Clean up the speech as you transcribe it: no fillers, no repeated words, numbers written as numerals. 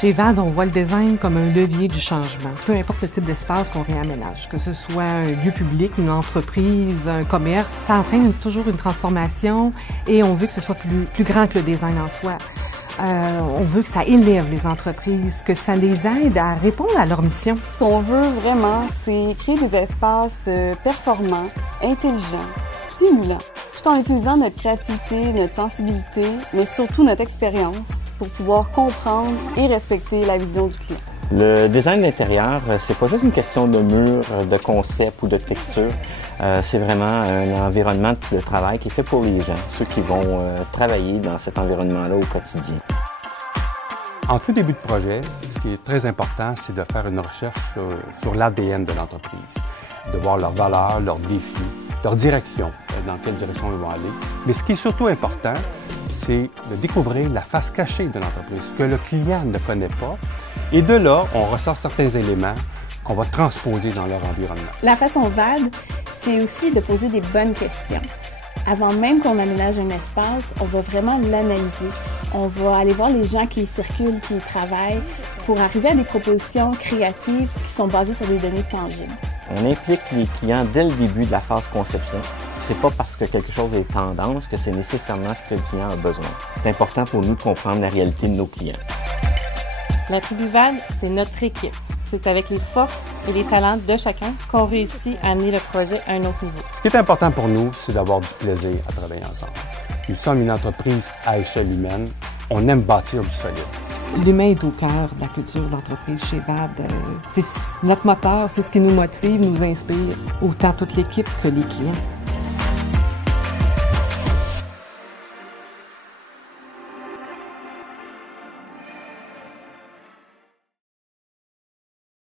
Chez VAD, on voit le design comme un levier du changement. Peu importe le type d'espace qu'on réaménage, que ce soit un lieu public, une entreprise, un commerce, ça entraîne toujours une transformation et on veut que ce soit plus grand que le design en soi. On veut que ça élève les entreprises, que ça les aide à répondre à leur mission. Ce qu'on veut vraiment, c'est créer des espaces performants, intelligents, stimulants, tout en utilisant notre créativité, notre sensibilité, mais surtout notre expérience pour pouvoir comprendre et respecter la vision du client. Le design d'intérieur, c'est pas juste une question de mur, de concept ou de texture. C'est vraiment un environnement de travail qui est fait pour les gens, ceux qui vont travailler dans cet environnement-là au quotidien. En tout début de projet, ce qui est très important, c'est de faire une recherche sur l'ADN de l'entreprise, de voir leurs valeurs, leurs défis, leur direction, dans quelle direction ils vont aller. Mais ce qui est surtout important, c'est de découvrir la face cachée de l'entreprise, que le client ne connaît pas. Et de là, on ressort certains éléments qu'on va transposer dans leur environnement. La façon VAD, c'est aussi de poser des bonnes questions. Avant même qu'on aménage un espace, on va vraiment l'analyser. On va aller voir les gens qui y circulent, qui y travaillent, pour arriver à des propositions créatives qui sont basées sur des données tangibles. On implique les clients dès le début de la phase conception. C'est pas parce que quelque chose est tendance que c'est nécessairement ce que le client a besoin. C'est important pour nous de comprendre la réalité de nos clients. La tribu VAD, c'est notre équipe. C'est avec les forces et les talents de chacun qu'on réussit à amener le projet à un autre niveau. Ce qui est important pour nous, c'est d'avoir du plaisir à travailler ensemble. Nous sommes une entreprise à échelle humaine. On aime bâtir du solide. L'humain est au cœur de la culture d'entreprise chez VAD. C'est notre moteur, c'est ce qui nous motive, nous inspire, autant toute l'équipe que les clients.